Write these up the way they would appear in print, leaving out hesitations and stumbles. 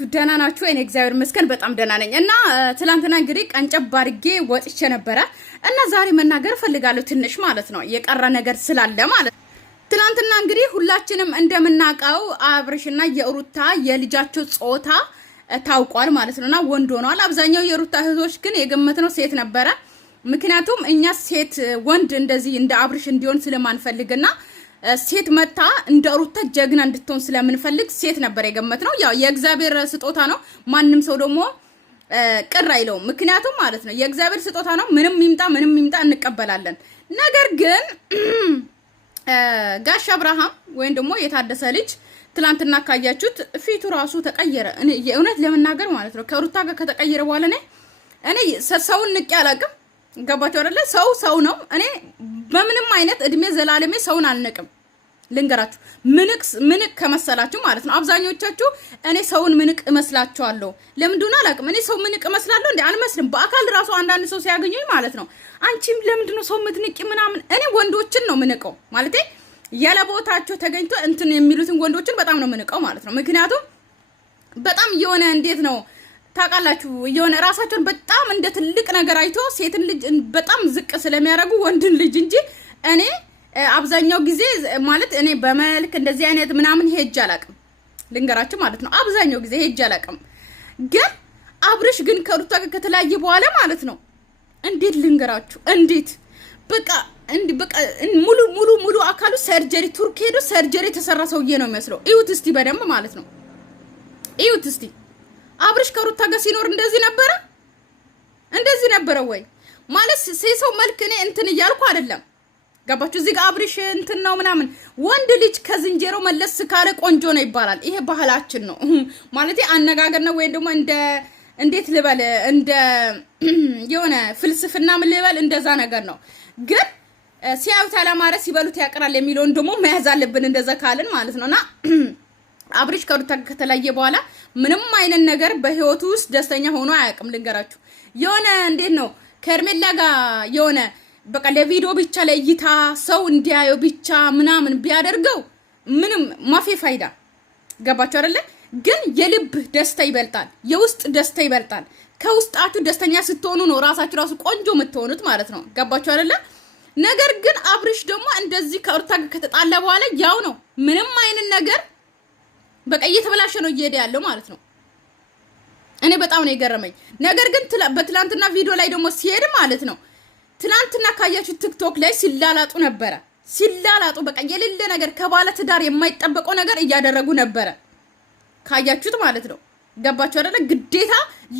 ናችሁ? ደህና ናችሁ? እኔ እግዚአብሔር ይመስገን በጣም ደህና ነኝ። እና ትላንትና እንግዲህ ቀንጨብ አድርጌ ወጥቼ ነበረ እና ዛሬ መናገር ፈልጋለሁ ትንሽ ማለት ነው የቀረ ነገር ስላለ ማለት ነው። ትላንትና እንግዲህ ሁላችንም እንደምናውቀው አብርሽና የሩታ የልጃቸው ጾታ ታውቋል ማለት ነውና ወንድ ሆኗል። አብዛኛው የሩታ እህቶች ግን የገመትነው ሴት ነበረ። ምክንያቱም እኛ ሴት ወንድ እንደዚህ እንደ አብርሽ እንዲሆን ስለማንፈልግና ሴት መታ እንደ ሩታ ጀግና እንድትሆን ስለምንፈልግ ሴት ነበር የገመትነው። ያው የእግዚአብሔር ስጦታ ነው። ማንም ሰው ደግሞ ቅር አይለውም። ምክንያቱም ማለት ነው የእግዚአብሔር ስጦታ ነው። ምንም ይምጣ እንቀበላለን። ነገር ግን ጋሽ አብርሃም ወይም ደግሞ የታደሰ ልጅ ትላንትና ካያችሁት ፊቱ ራሱ ተቀየረ። እኔ የእውነት ለመናገር ማለት ነው ከሩታ ጋር ከተቀየረ በኋላ እኔ ሰውን ንቄ አላውቅም። ገባችሁ አይደለ? ሰው ነው። እኔ በምንም አይነት እድሜ ዘላለሜ ሰውን አልነቅም። ልንገራችሁ ምንቅ ከመሰላችሁ ማለት ነው። አብዛኞቻችሁ እኔ ሰውን ምንቅ እመስላችኋለሁ። ለምንድን ነው አላውቅም። እኔ ሰው ምንቅ እመስላለሁ እንዴ? አልመስልም። በአካል ራሱ አንዳንድ ሰው ሲያገኙኝ ማለት ነው አንቺም ለምንድን ነው ሰው ምትንቂ ምናምን። እኔ ወንዶችን ነው ምንቀው ማለት ያለ ቦታቸው ተገኝቶ እንትን የሚሉትን ወንዶችን በጣም ነው ምንቀው ማለት ነው። ምክንያቱም በጣም የሆነ እንዴት ነው ታውቃላችሁ የሆነ ራሳቸውን በጣም እንደ ትልቅ ነገር አይቶ ሴትን ልጅ በጣም ዝቅ ስለሚያደርጉ ወንድን ልጅ እንጂ እኔ አብዛኛው ጊዜ ማለት እኔ በመልክ እንደዚህ አይነት ምናምን ሄጅ አላውቅም። ልንገራችሁ ማለት ነው አብዛኛው ጊዜ ሄጅ አላውቅም። ግን አብርሽ ግን ከሩታ ጋር ከተለያየ በኋላ ማለት ነው እንዴት ልንገራችሁ እንዴት በቃ ሙሉ አካሉ ሰርጀሪ ቱርክ ሄዶ ሰርጀሪ ተሰራ ሰውዬ ነው የሚመስለው። እዩት እስቲ በደንብ ማለት ነው እዩት እስቲ። አብርሽ ከሩታ ጋር ሲኖር እንደዚህ ነበረ ወይ ማለት ሰው መልክ እኔ እንትን እያልኩ አይደለም። ገባችሁ? እዚህ ጋር አብርሽ እንትን ነው ምናምን። ወንድ ልጅ ከዝንጀሮ መለስ ካለ ቆንጆ ነው ይባላል። ይሄ ባህላችን ነው ማለት አነጋገር ነው ወይ ደግሞ እንዴት ልበል እንደ የሆነ ፍልስፍና ምን ልበል እንደዛ ነገር ነው። ግን ሲያዩት አላማረ ሲበሉት ያቀራል የሚለውን ደግሞ መያዝ አለብን እንደዛ ካልን ማለት ነውና አብርሽ ከሩታ ከተለያየ በኋላ ምንም አይነት ነገር በህይወቱ ውስጥ ደስተኛ ሆኖ አያውቅም። ልንገራችሁ የሆነ እንዴት ነው ከርሜላ ጋር የሆነ በቃ ለቪዲዮ ብቻ ለእይታ ሰው እንዲያየው ብቻ ምናምን ቢያደርገው ምንም ማፌ ፋይዳ። ገባችሁ አይደለ? ግን የልብ ደስታ ይበልጣል፣ የውስጥ ደስታ ይበልጣል። ከውስጣችሁ ደስተኛ ስትሆኑ ነው ራሳችሁ ራሱ ቆንጆ የምትሆኑት ማለት ነው። ገባችሁ አይደለ? ነገር ግን አብርሽ ደግሞ እንደዚህ ከሩታ ጋር ከተጣላ በኋላ ያው ነው ምንም አይነት ነገር በቃ እየተበላሸ ነው እየሄደ ያለው ማለት ነው። እኔ በጣም ነው የገረመኝ። ነገር ግን በትላንትና ቪዲዮ ላይ ደግሞ ሲሄድ ማለት ነው ትላንትና ካያችሁ ቲክቶክ ላይ ሲላላጡ ነበረ። በቃ የሌለ ነገር ከባለ ትዳር የማይጠበቀው ነገር እያደረጉ ነበረ ካያችሁት ማለት ነው። ገባችሁ አይደለ? ግዴታ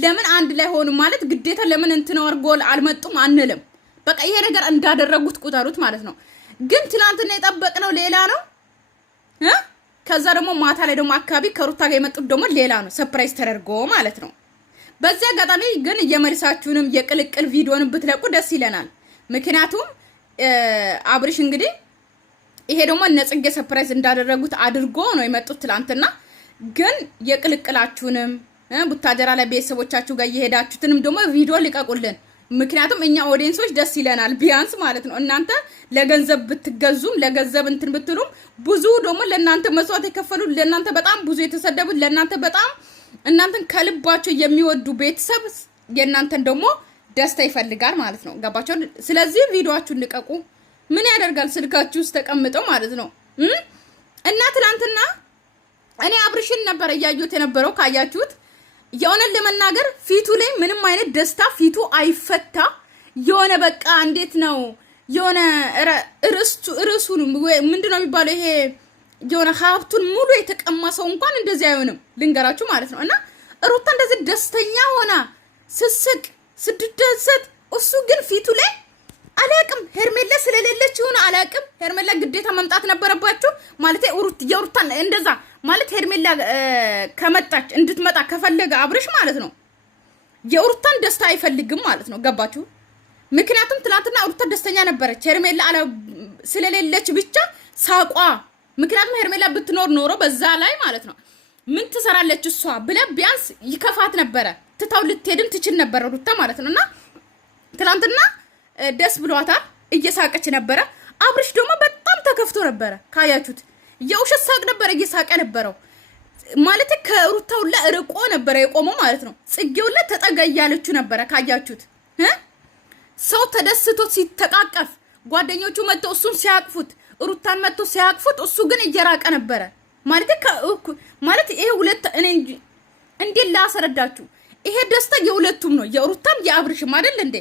ለምን አንድ ላይ ሆኑ ማለት ግዴታ ለምን እንትን ወርጎል አልመጡም አንልም። በቃ ይሄ ነገር እንዳደረጉት ቁጠሩት ማለት ነው። ግን ትላንትና የጠበቅነው ሌላ ነው ከዛ ደግሞ ማታ ላይ ደግሞ አካባቢ ከሩታ ጋር የመጡት ደግሞ ሌላ ነው ሰርፕራይዝ ተደርጎ ማለት ነው። በዚህ አጋጣሚ ግን የመልሳችሁንም የቅልቅል ቪዲዮን ብትለቁ ደስ ይለናል። ምክንያቱም አብርሽ እንግዲህ ይሄ ደግሞ ነጽጌ ሰርፕራይዝ እንዳደረጉት አድርጎ ነው የመጡት ትላንትና። ግን የቅልቅላችሁንም ቡታጀራ ላይ ቤተሰቦቻችሁ ጋር እየሄዳችሁትንም ደግሞ ቪዲዮ ልቀቁልን። ምክንያቱም እኛ ኦዲየንሶች ደስ ይለናል ቢያንስ ማለት ነው። እናንተ ለገንዘብ ብትገዙም ለገንዘብ እንትን ብትሉም ብዙ ደግሞ ለእናንተ መስዋዕት የከፈሉ ለእናንተ በጣም ብዙ የተሰደቡ ለእናንተ በጣም እናንተን ከልባቸው የሚወዱ ቤተሰብ የእናንተን ደግሞ ደስታ ይፈልጋል ማለት ነው። ገባችሁ? ስለዚህ ቪዲዮአችሁን ልቀቁ። ምን ያደርጋል ስልካችሁ ውስጥ ተቀምጠው ማለት ነው። እና ትላንትና እኔ አብርሽን ነበር እያዩት የነበረው ካያችሁት የሆነን ለመናገር ፊቱ ላይ ምንም አይነት ደስታ ፊቱ አይፈታ። የሆነ በቃ እንዴት ነው የሆነ ርሱን ምንድነው የሚባለው ይሄ የሆነ ሀብቱን ሙሉ የተቀማ ሰው እንኳን እንደዚህ አይሆንም። ልንገራችሁ ማለት ነው። እና ሩታ እንደዚህ ደስተኛ ሆና ስስቅ ስትደሰት እሱ ግን ፊቱ ላይ አላቅም ሄርሜላ ስለሌለች ይሁን አላቅም። ሄርሜላ ግዴታ መምጣት ነበረባችሁ ማለት የሩታን እንደዛ ማለት ሄርሜላ ከመጣች እንድትመጣ ከፈለገ አብርሽ ማለት ነው የሩታን ደስታ አይፈልግም ማለት ነው። ገባችሁ? ምክንያቱም ትናንትና ሩታ ደስተኛ ነበረች ሄርሜላ ስለሌለች ብቻ ሳቋ። ምክንያቱም ሄርሜላ ብትኖር ኖሮ በዛ ላይ ማለት ነው ምን ትሰራለች እሷ ብለ ቢያንስ ይከፋት ነበረ። ትታው ልትሄድም ትችል ነበር ሩታ ማለት ነውና ትናንትና ደስ ብሏታል፣ እየሳቀች ነበረ። አብርሽ ደግሞ በጣም ተከፍቶ ነበረ ካያችሁት። የውሸት ሳቅ ነበር እየሳቀ ነበረው። ማለት ከሩታው ላይ ርቆ ነበር የቆመው ማለት ነው። ጽጌው ላይ ተጠጋ እያለችው ነበር ካያችሁት ሰው ተደስቶ ሲተቃቀፍ ጓደኞቹ መጥተው እሱን ሲያቅፉት ሩታን መጥተው ሲያቅፉት እሱ ግን እየራቀ ነበር ማለት ይሄ ሁለት እኔ እንዴ ላስረዳችሁ ይሄ ደስታ የሁለቱም ነው የሩታም የአብርሽም አይደል እንዴ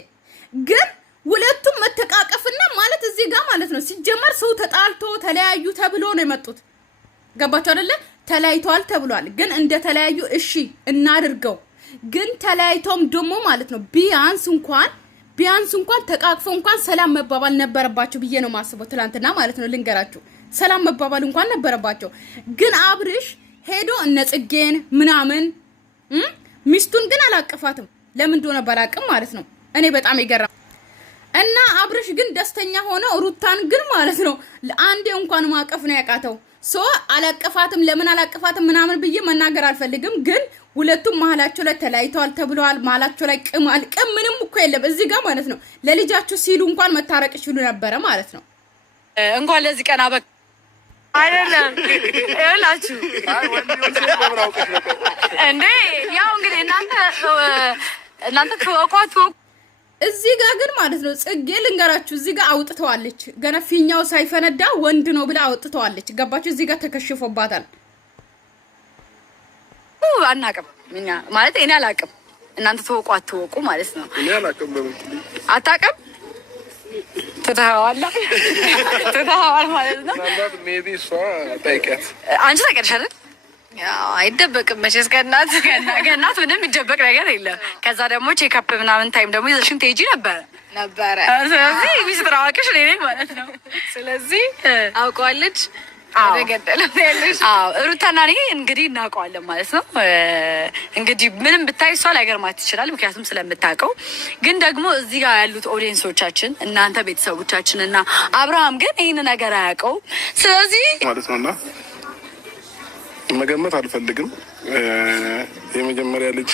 ግን ሁለቱም መተቃቀፍና ማለት እዚህ ጋር ማለት ነው ሲጀመር ሰው ተጣልቶ ተለያዩ ተብሎ ነው የመጡት ገባችሁ አይደለ ተለያይተዋል ተብሏል ግን እንደ ተለያዩ እሺ እናድርገው ግን ተለያይቶም ደሞ ማለት ነው ቢያንስ እንኳን ተቃቅፈው እንኳን ሰላም መባባል ነበረባቸው ብዬ ነው ማስበው ትላንትና ማለት ነው ልንገራችሁ ሰላም መባባል እንኳን ነበረባቸው ግን አብርሽ ሄዶ እነ ጽጌን ምናምን ሚስቱን ግን አላቀፋትም ለምን እንደሆነ ባላቅም ማለት ነው እኔ በጣም ይገርም እና አብርሽ ግን ደስተኛ ሆነ ሩታን ግን ማለት ነው ለአንዴ እንኳን ማቀፍ ነው ያቃተው ሶ አላቀፋትም ለምን አላቀፋትም ምናምን ብዬ መናገር አልፈልግም ግን ሁለቱም መሐላቸው ላይ ተለያይተዋል ተብለዋል መሐላቸው ላይ ቅም ምንም እኮ የለም እዚህ ጋር ማለት ነው ለልጃችሁ ሲሉ እንኳን መታረቅ ይችላሉ ነበር ማለት ነው እንኳን ለዚህ ቀን አበቃ አይደለም እላችሁ እንዴ ያው እንግዲህ እናንተ ተወቋት እዚህ ጋር ግን ማለት ነው ጽጌ ልንገራችሁ እዚህ ጋር አውጥተዋለች ገና ፊኛው ሳይፈነዳ ወንድ ነው ብላ አውጥተዋለች ገባችሁ እዚህ ጋር ተከሽፎባታል አናቀም እኛ ማለት እኔ አላቀም እናንተ ተወቁ ማለት ነው እኔ አላቀም በመጥሊ አታቀም ተታዋላ ማለት ነው ማለት ሜቢ እሷ ታይቀት አንቺ ታውቂያለሽ አይደል ያው አይደበቅም መቼስ ከእናት ምንም ይደበቅ ነገር የለም ከዛ ደግሞ ቼክአፕ ምናምን ታይም ደግሞ ይዘሽን ትሄጂ ነበር ስለዚህ ሚስጥር አዋቂሽ እኔ ነኝ ማለት ነው ስለዚህ አውቀዋለች ሩታና እኔ እንግዲህ እናውቀዋለን ማለት ነው እንግዲህ ምንም ብታይ እሷ ላይገርማት ይችላል ምክንያቱም ስለምታውቀው ግን ደግሞ እዚህ ጋር ያሉት ኦዲየንሶቻችን እናንተ ቤተሰቦቻችን እና አብርሃም ግን ይህን ነገር አያውቀው ስለዚህ ማለት ነውና መገመት አልፈልግም የመጀመሪያ ልጅ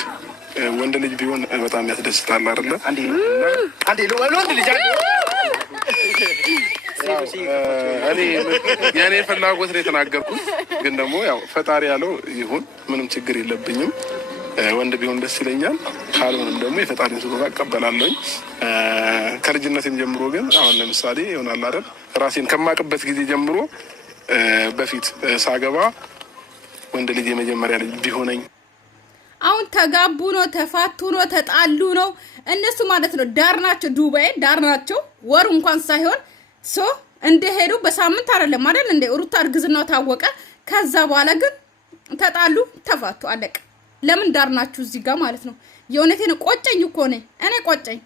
ወንድ ልጅ ቢሆን በጣም ያስደስታል አይደለ አንዴ ወንድ ልጅ እኔ የኔ ፍላጎት ነው የተናገርኩት ግን ደግሞ ያው ፈጣሪ ያለው ይሁን ምንም ችግር የለብኝም ወንድ ቢሆን ደስ ይለኛል ካልሆነም ደግሞ የፈጣሪን ስጦታ እቀበላለሁ ከልጅነቴም ጀምሮ ግን አሁን ለምሳሌ ይሆናል አይደል ራሴን ከማቅበት ጊዜ ጀምሮ በፊት ሳገባ ወንድ ልጅ የመጀመሪያ ልጅ ቢሆነኝ አሁን ተጋቡ ነው ተፋቱ ነው ተጣሉ ነው እነሱ ማለት ነው ዳር ናቸው ዱባይ ዳር ናቸው ወር እንኳን ሳይሆን ሶ እንደሄዱ በሳምንት አይደለም አይደል እንደ ሩታ እርግዝናው ታወቀ ከዛ በኋላ ግን ተጣሉ ተፋቱ አለቀ ለምን ዳር ናችሁ እዚህ ጋር ማለት ነው የሆነቴን ቆጨኝ እኮ ነው እኔ ቆጨኝ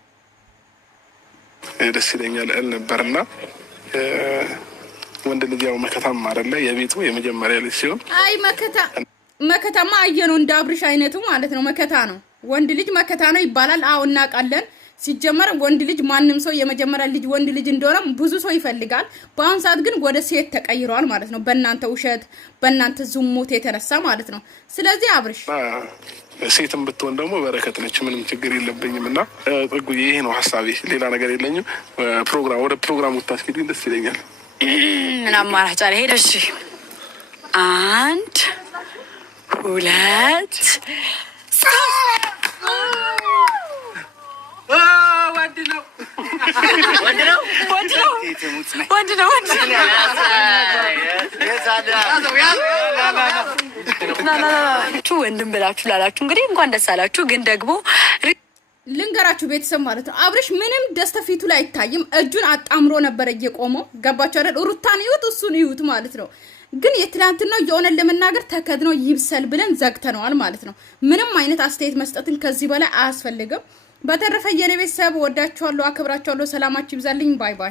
ደስ ይለኛል ነበርና ወንድ ልጅ ያው መከታም አይደለ የቤቱ የመጀመሪያ ልጅ ሲሆን አይ መከታማ አየነው እንደ አብርሽ አይነቱ ማለት ነው መከታ ነው ወንድ ልጅ መከታ ነው ይባላል አው እናቃለን ሲጀመር ወንድ ልጅ ማንንም ሰው የመጀመሪያ ልጅ ወንድ ልጅ እንደሆነ ብዙ ሰው ይፈልጋል በአሁን ሰዓት ግን ወደ ሴት ተቀይሯል ማለት ነው በእናንተ ውሸት በእናንተ ዝሙት የተነሳ ማለት ነው ስለዚህ አብርሽ ሴትም ብትሆን ደግሞ በረከት ነች ምንም ችግር የለብኝምና ጥጉዬ ይሄ ነው ሐሳቤ ሌላ ነገር የለኝም ወደ ፕሮግራሙ ታስኪዱኝ ደስ ይለኛል ምን አማራጭ አለ ሄደሽ 1 2 ወንድም ብላችሁ ላላችሁ እንግዲህ እንኳን ደስ አላችሁ ግን ደግሞ ልንገራችሁ ቤተሰብ ማለት ነው አብርሽ ምንም ደስታ ፊቱ ላይ አይታይም እጁን አጣምሮ ነበር እየቆመው ገባችሁ አይደል ሩታን ይውት እሱን ይውት ማለት ነው ግን የትላንትናው የሆነ ለመናገር ተከድነው ይብሰል ብለን ዘግተነዋል ማለት ነው ምንም አይነት አስተያየት መስጠትን ከዚህ በላይ አያስፈልግም በተረፈ የኔ ቤተሰብ ወዳችኋለሁ አክብራችኋለሁ ሰላማችሁ ይብዛልኝ ባይ ባይ